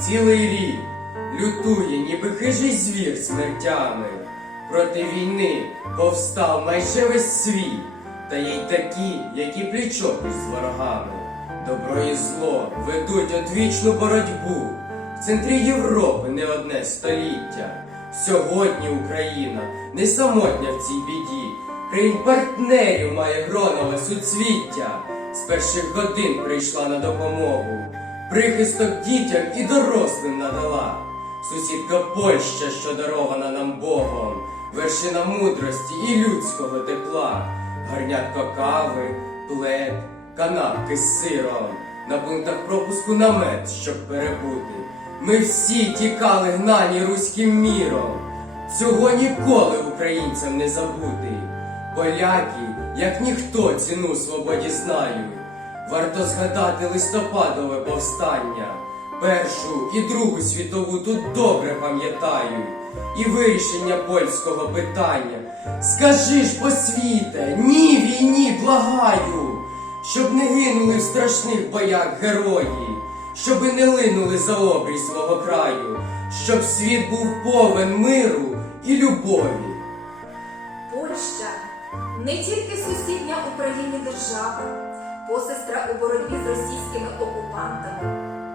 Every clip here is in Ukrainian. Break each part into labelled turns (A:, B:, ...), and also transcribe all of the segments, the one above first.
A: цілий рік, лютує, ніби хижий звір смертями. Проти війни повстав майже весь світ, та є й такі, які плічок з ворогами. Добро і зло ведуть одвічну боротьбу. В центрі Європи не одне століття. Сьогодні Україна не самотня в цій біді. Країн партнерів має гронове суцвіття. З перших годин прийшла на допомогу. Прихисток дітям і дорослим надала. Сусідка Польща, що дарована нам Богом, вершина мудрості і людського тепла, гарнятко кави, плед, канапки з сиром, на пунктах пропуску намет, щоб перебути. Ми всі тікали гнані руським міром. Цього ніколи українцям не забути. Поляки, як ніхто ціну свободі знають. Варто згадати листопадове повстання. Першу і Другу світову тут добре пам'ятають. І вирішення польського питання. Скажи ж, посвіте, ні війні, благаю, щоб не гинули в страшних боях герої, щоби не линули за обрій свого краю, щоб світ був повен миру і любові.
B: Польща не тільки сусідня Україні держава, посестра у боротьбі з російськими окупантами,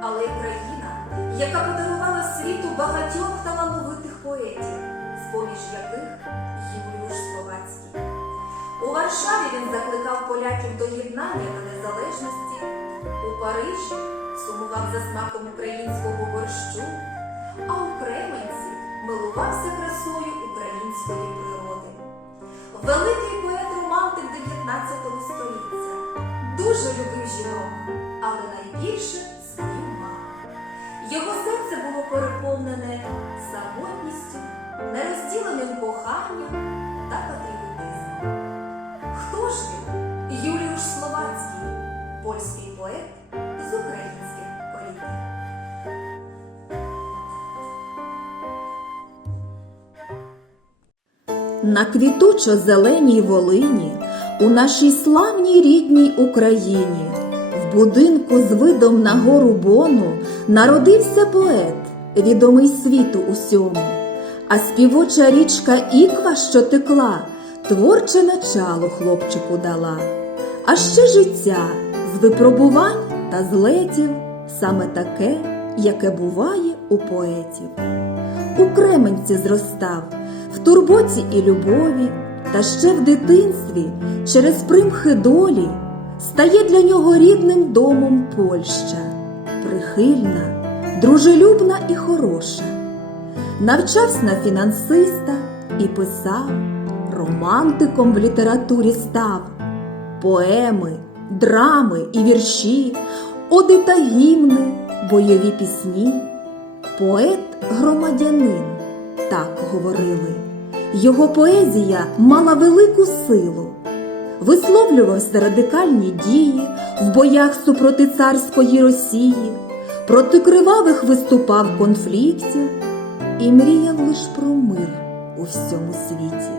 B: але й країна, яка подарувала світу багатьох талановитих поетів, з-поміж яких Юліуш Словацький. У Варшаві він закликав поляків до єднання та незалежності. У Парижі сумував за смаком українського борщу, а у Кременці милувався красою української природи. Великий поет-романтик 19 століття дуже любив жінок, але найбільше свою маму. Його серце було переповнене самотністю, нерозділеним коханням та патріотизмом. Хто ж він? Юліуш Словацький, польський поет з українських коріння.
C: На квітучо-зеленій Волині, у нашій славній рідній Україні, в будинку з видом на гору Бону народився поет, відомий світу усьому. А співоча річка Іква, що текла, творче начало хлопчику дала. А ще життя з випробувань та злетів, саме таке, яке буває у поетів. У Кременці зростав, в турботі і любові, та ще в дитинстві, через примхи долі, стає для нього рідним домом Польща, прихильна, дружелюбна і хороша. Навчався на фінансиста і писав, романтиком в літературі став, поеми, драми і вірші, оди та гімни, бойові пісні. Поет-громадянин, так говорили. Його поезія мала велику силу. Висловлювався радикальні дії в боях супроти царської Росії, проти кривавих виступав конфліктів і мріяв лиш про мир у всьому світі.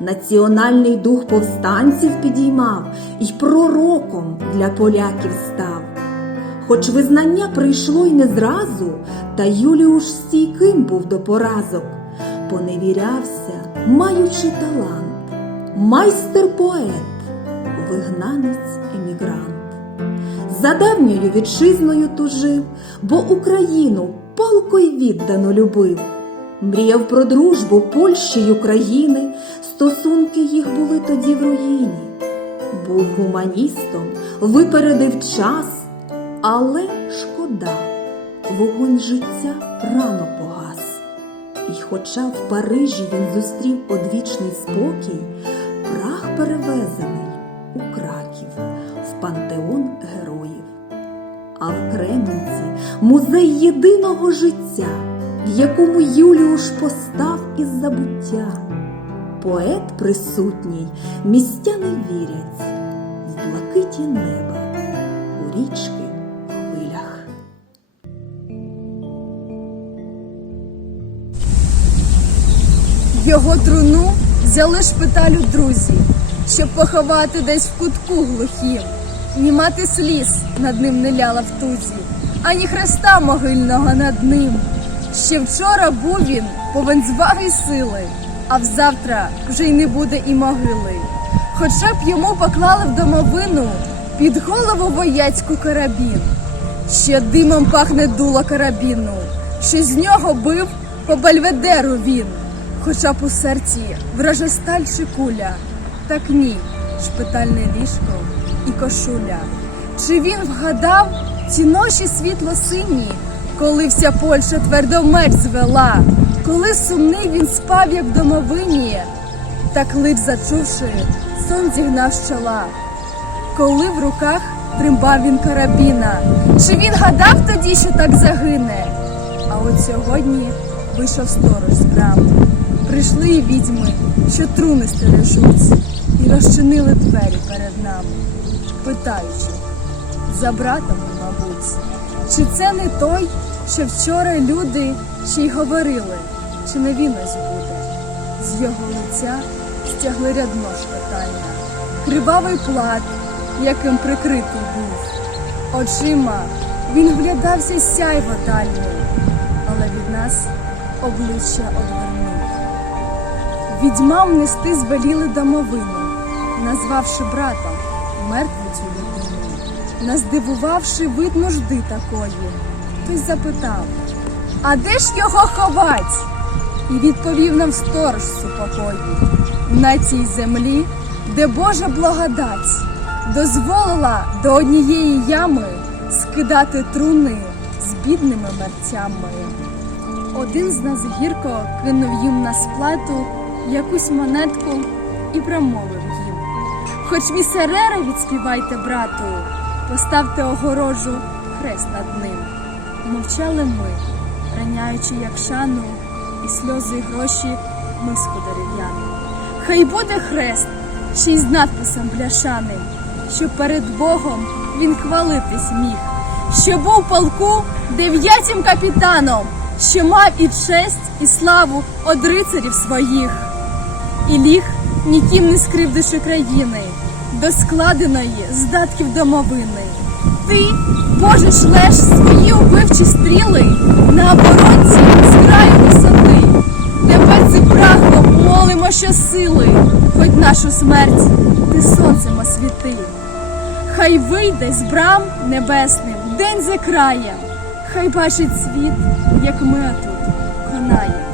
C: Національний дух повстанців підіймав і пророком для поляків став. Хоч визнання прийшло й не зразу, та Юліуш стійким був до поразок, поневірявся, маючи талант, майстер-поет, вигнанець емігрант. За давньою вітчизною тужив, бо Україну палко й віддано любив. Мріяв про дружбу Польщі й України, стосунки їх були тоді в руїні. Був гуманістом, випередив час. Але шкода, вогонь життя рано погас. Хоча в Парижі він зустрів одвічний спокій, прах перевезений у Краків, в пантеон героїв. А в Кременці музей єдиного життя, в якому Юліуш постав із забуття. Поет присутній, містяни вірять в блакиті неба, у річки
D: Його труну взяли шпиталю друзі, щоб поховати десь в кутку глухім, ні мати сліз над ним не ляла в тузі. ані хреста могильного над ним. Ще вчора був він повен зваги сили, а взавтра вже й не буде і могили. Хоча б йому поклали в домовину під голову вояцьку карабін. Ще димом пахне дуло карабіну, що з нього бив по бельведеру він. Хоча б у серці вража сталь чи куля, так ні, шпитальне ліжко і кошуля. Чи він вгадав ці ночі світло сині, коли вся Польща твердо меч звела, коли сумний він спав, як домовині, так лив зачувши, сон зігнав з чола коли в руках тримбав він карабіна. Чи він гадав тоді, що так загине? А от сьогодні вийшов сторож з браму. Прийшли відьми, що труни стережуть, і розчинили двері перед нами, питаючи, за братом, мабуть, чи це не той, що вчора люди ще й говорили, чи не він ось буде? З його лиця стягли рядно шпитальне, кривавий плат, яким прикритий був. Очима він вглядався сяйво дальній, але від нас обличчя одвернув. Відьмам нести звеліли домовину, назвавши братом мертву цю людину. Нас здивувавши вид нужди такої, той запитав, а де ж його ховать? І відповів нам сторож супокої, на цій землі, де Божа благодать дозволила до однієї ями скидати труни з бідними мерцями. Один з нас гірко кинув їм на сплату якусь монетку і промовив їм. Хоч місерери відспівайте, брату, поставте огорожу хрест над ним. Мовчали ми, раняючи як шану, і сльози й гроші миску дерев'яну. Хай буде хрест, ще й з надписом бляшаним, що перед Богом він хвалитись міг, що був полку дев'ятім капітаном, що мав і честь, і славу од рицарів своїх, і ліг ніким не скривдивши країни, до складеної здатків домовини. Ти, Боже, шлеш свої убивчі стріли на оборонці з краю висоти. Тебе це прагнув, молимо щосили, хоч нашу смерть ти сонцем освіти. Хай вийде з брам небесним день за краєм, хай бачить світ, як ми тут конаєм.